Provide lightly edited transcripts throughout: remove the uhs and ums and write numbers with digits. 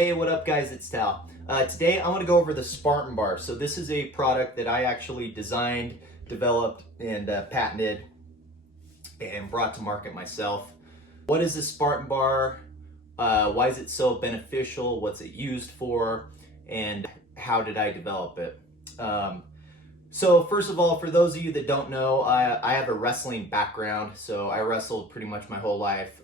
Hey, what up guys, it's Tal. Today I want to go over the Spartan Bar. So this is a product that I actually designed, developed, and patented and brought to market myself. What is the Spartan Bar? Why is it so beneficial? What's it used for? And how did I develop it? So first of all, for those of you that don't know, I have a wrestling background. So I wrestled pretty much my whole life.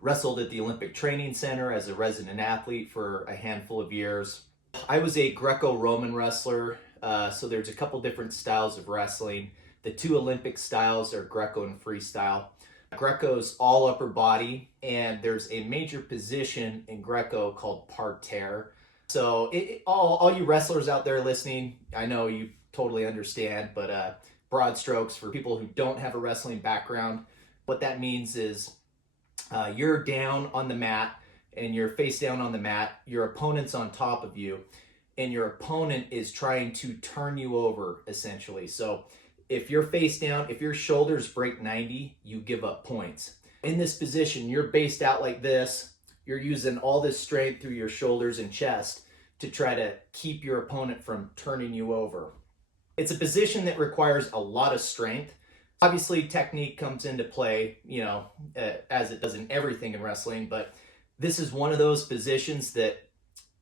Wrestled at the Olympic Training Center as a resident athlete for a handful of years. I was a Greco-Roman wrestler, so there's a couple different styles of wrestling. The two Olympic styles are Greco and freestyle. Greco's all upper body, and there's a major position in Greco called parterre. So all you wrestlers out there listening, I know you totally understand, but broad strokes for people who don't have a wrestling background, what that means is you're down on the mat and you're face down on the mat, your opponent's on top of you, and your opponent is trying to turn you over essentially. So if you're face down, if your shoulders break 90, you give up points. In this position, you're based out like this, you're using all this strength through your shoulders and chest to try to keep your opponent from turning you over. It's a position that requires a lot of strength. Obviously, technique comes into play, as it does in everything in wrestling, but this is one of those positions that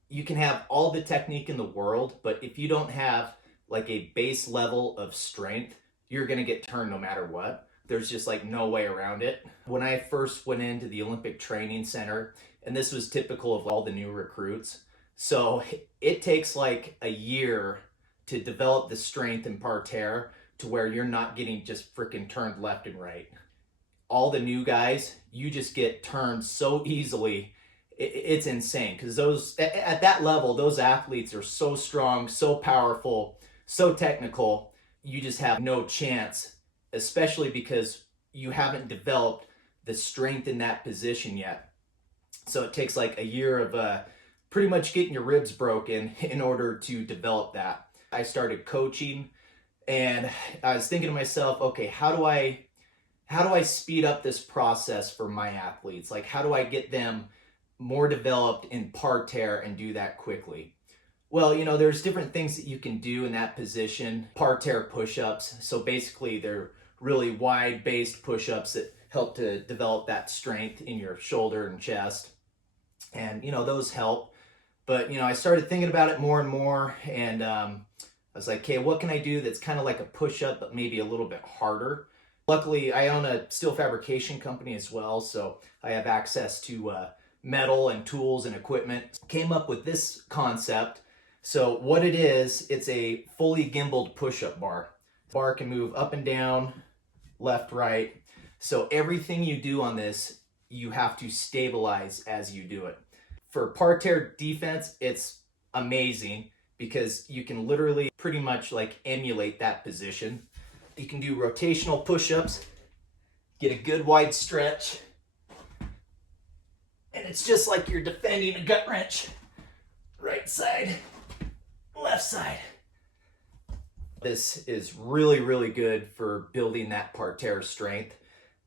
you can have all the technique in the world, but if you don't have like a base level of strength, you're going to get turned no matter what. There's just like no way around it. When I first went into the Olympic Training Center, and this was typical of all the new recruits, so it takes like a year to develop the strength in parterre to where you're not getting just freaking turned left and right. All the new guys, you just get turned so easily. It's insane because at that level, those athletes are so strong, so powerful, so technical. You just have no chance, especially because you haven't developed the strength in that position yet. So it takes like a year of pretty much getting your ribs broken in order to develop that. I started coaching, and I was thinking to myself, okay, how do I speed up this process for my athletes? Like, how do I get them more developed in parterre and do that quickly? Well, there's different things that you can do in that position. Parterre push-ups. So basically they're really wide-based push-ups that help to develop that strength in your shoulder and chest. And, those help. But, I started thinking about it more and more, and I was like, okay, what can I do that's kind of like a push-up, but maybe a little bit harder? Luckily, I own a steel fabrication company as well, so I have access to metal and tools and equipment. Came up with this concept. So what it is, it's a fully gimbaled push-up bar. Bar can move up and down, left, right. So everything you do on this, you have to stabilize as you do it. For parterre defense, it's amazing because you can literally pretty much like emulate that position. You can do rotational push-ups, get a good wide stretch, and it's just like you're defending a gut wrench. Right side, left side. This is really, really good for building that parterre strength,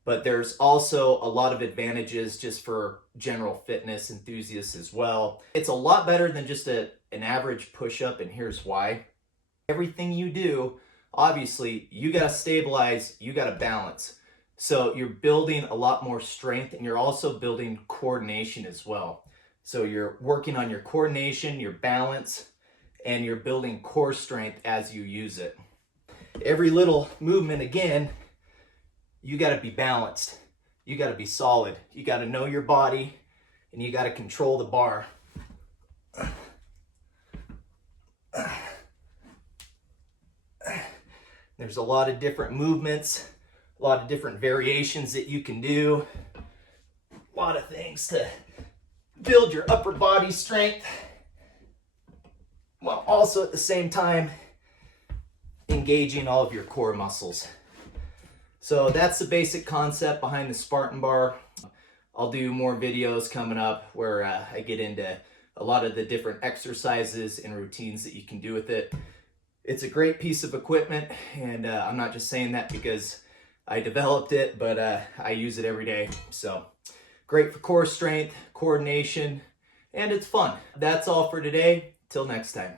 but there's also a lot of advantages just for general fitness enthusiasts as well. It's a lot better than just an average push-up, and here's why. Everything you do, obviously, you got to stabilize, you got to balance. So you're building a lot more strength, and you're also building coordination as well. So you're working on your coordination, your balance, and you're building core strength as you use it. Every little movement, again, you got to be balanced. You got to be solid. You got to know your body, and you got to control the bar. There's a lot of different movements, a lot of different variations that you can do, a lot of things to build your upper body strength, while also at the same time engaging all of your core muscles. So that's the basic concept behind the Spartan Bar. I'll do more videos coming up where I get into a lot of the different exercises and routines that you can do with it. It's a great piece of equipment, and I'm not just saying that because I developed it, but I use it every day. So great for core strength, coordination, and it's fun. That's all for today. Till next time.